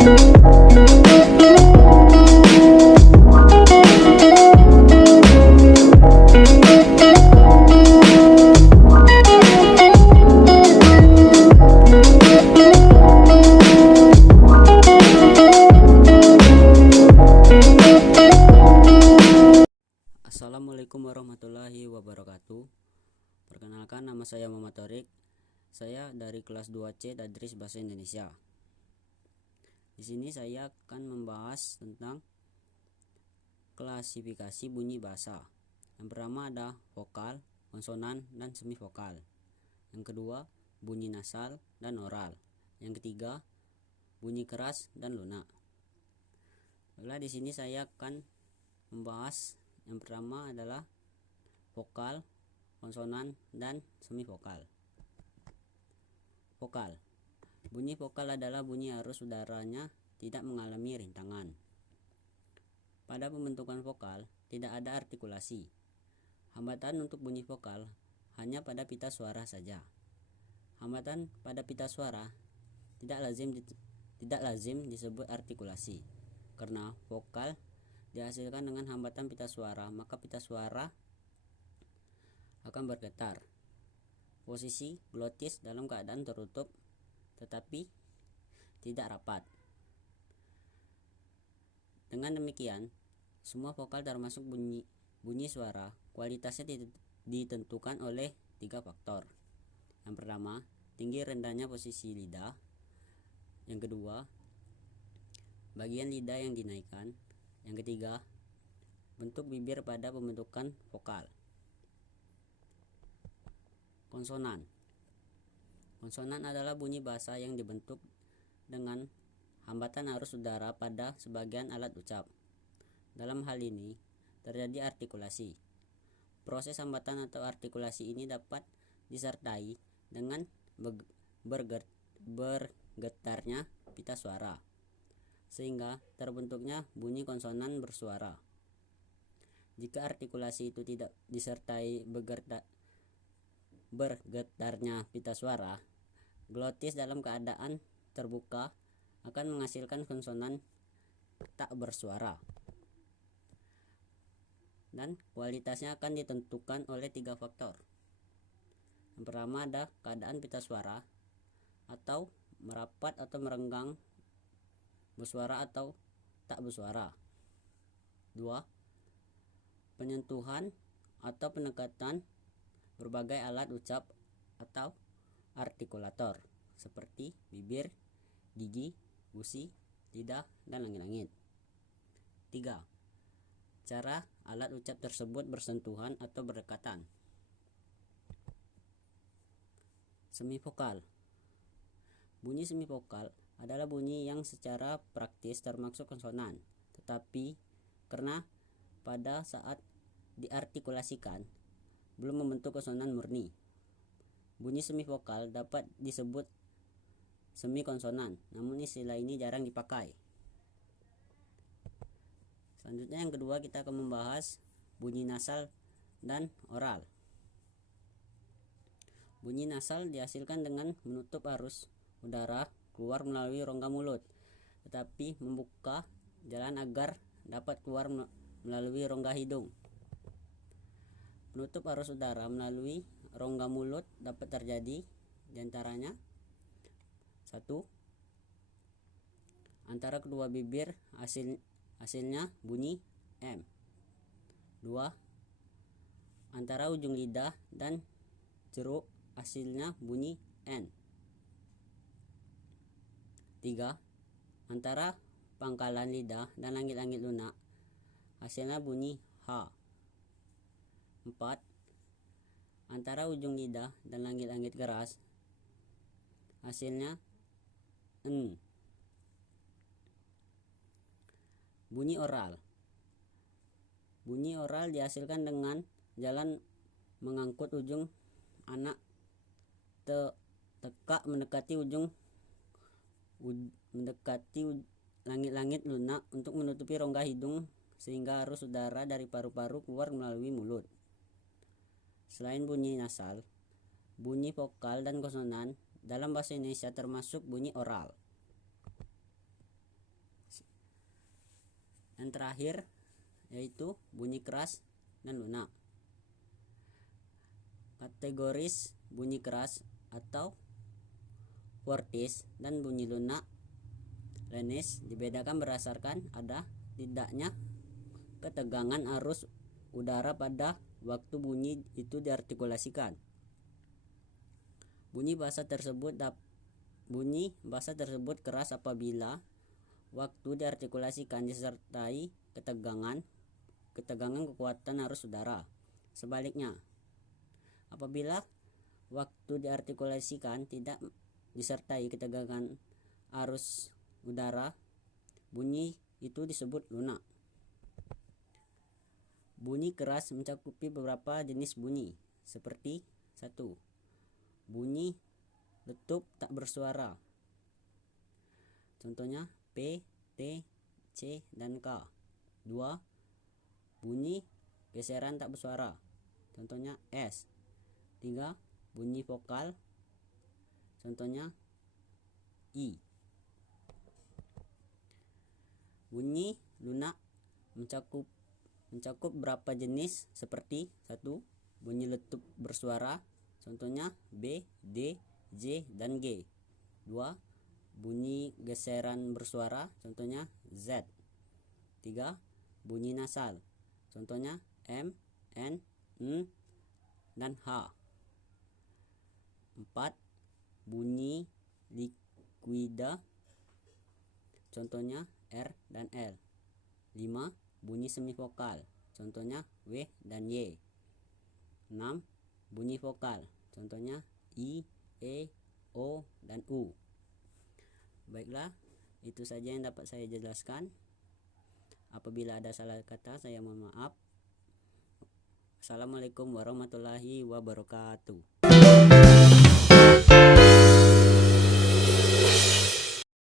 Assalamualaikum warahmatullahi wabarakatuh. Perkenalkan, nama saya Muhammad Thorik. Saya dari kelas 2C Tadris Bahasa Indonesia. Di sini saya akan membahas tentang klasifikasi bunyi bahasa. Yang pertama ada vokal, konsonan, dan semivokal. Yang kedua, bunyi nasal dan oral. Yang ketiga, bunyi keras dan lunak. Di sini saya akan membahas yang pertama adalah vokal, konsonan, dan semivokal. Vokal. Bunyi vokal adalah bunyi arus udaranya tidak mengalami rintangan. Pada pembentukan vokal tidak ada artikulasi. Hambatan untuk bunyi vokal hanya pada pita suara saja. Hambatan pada pita suara tidak lazim disebut artikulasi. Karena vokal dihasilkan dengan hambatan pita suara, maka pita suara akan bergetar. Posisi glotis dalam keadaan tertutup tetapi tidak rapat. Dengan demikian, semua vokal termasuk bunyi suara kualitasnya ditentukan oleh 3 faktor. Yang pertama, tinggi rendahnya posisi lidah. Yang kedua, bagian lidah yang dinaikkan. Yang ketiga, bentuk bibir pada pembentukan vokal. Konsonan. Konsonan adalah bunyi bahasa yang dibentuk dengan hambatan arus udara pada sebagian alat ucap. Dalam hal ini terjadi artikulasi. Proses hambatan atau artikulasi ini dapat disertai dengan bergetarnya pita suara, sehingga terbentuknya bunyi konsonan bersuara. Jika artikulasi itu tidak disertai bergetarnya pita suara, glotis dalam keadaan terbuka akan menghasilkan konsonan tak bersuara. Dan kualitasnya akan ditentukan oleh 3 faktor. Yang pertama ada keadaan pita suara, atau merapat atau merenggang, bersuara atau tak bersuara. 2. Penyentuhan atau pendekatan berbagai alat ucap atau artikulator seperti bibir, gigi, gusi, lidah, dan langit-langit. 3. Cara alat ucap tersebut bersentuhan atau berdekatan. Semivokal. Bunyi semivokal adalah bunyi yang secara praktis termasuk konsonan, tetapi karena pada saat diartikulasikan belum membentuk konsonan murni. Bunyi semivokal dapat disebut semikonsonan, namun istilah ini jarang dipakai. Selanjutnya yang kedua, kita akan membahas bunyi nasal dan oral. Bunyi nasal dihasilkan dengan menutup arus udara keluar melalui rongga mulut, tetapi membuka jalan agar dapat keluar melalui rongga hidung. Penutup arus udara melalui rongga mulut dapat terjadi diantaranya: 1. Antara kedua bibir hasilnya bunyi M. 2. Antara ujung lidah dan jeruk hasilnya bunyi N. 3. Antara pangkalan lidah dan langit-langit lunak hasilnya bunyi H. 4. Antara ujung lidah dan langit-langit keras hasilnya N. Bunyi oral. Bunyi oral dihasilkan dengan jalan mengangkut ujung anak tekak mendekati langit-langit lunak untuk menutupi rongga hidung sehingga arus udara dari paru-paru keluar melalui mulut. Selain bunyi nasal, bunyi vokal dan konsonan dalam bahasa Indonesia termasuk bunyi oral. Yang terakhir yaitu bunyi keras dan lunak. Kategoris bunyi keras atau fortis dan bunyi lunak lenis dibedakan berdasarkan ada tidaknya ketegangan arus udara pada waktu bunyi itu diartikulasikan. Bunyi bahasa tersebut keras apabila waktu diartikulasikan disertai ketegangan kekuatan arus udara. Sebaliknya, apabila waktu diartikulasikan tidak disertai ketegangan arus udara, bunyi itu disebut lunak. Bunyi keras mencakupi beberapa jenis bunyi, seperti 1. Bunyi letup tak bersuara. Contohnya P, T, C, dan K. 2. Bunyi geseran tak bersuara. Contohnya S. 3. Bunyi vokal. Contohnya I. Bunyi lunak mencakup berapa jenis, seperti 1. Bunyi letup bersuara. Contohnya B, D, J, dan G. 2. Bunyi geseran bersuara. Contohnya Z. 3. Bunyi nasal. Contohnya M, N, N, dan H. 4. Bunyi likuida. Contohnya R dan L. 5. Bunyi semivokal. Contohnya W dan Y. 6. Bunyi vokal. Contohnya I, E, O, dan U. Baiklah, itu saja yang dapat saya jelaskan. Apabila ada salah kata, saya mohon maaf. Assalamualaikum warahmatullahi wabarakatuh.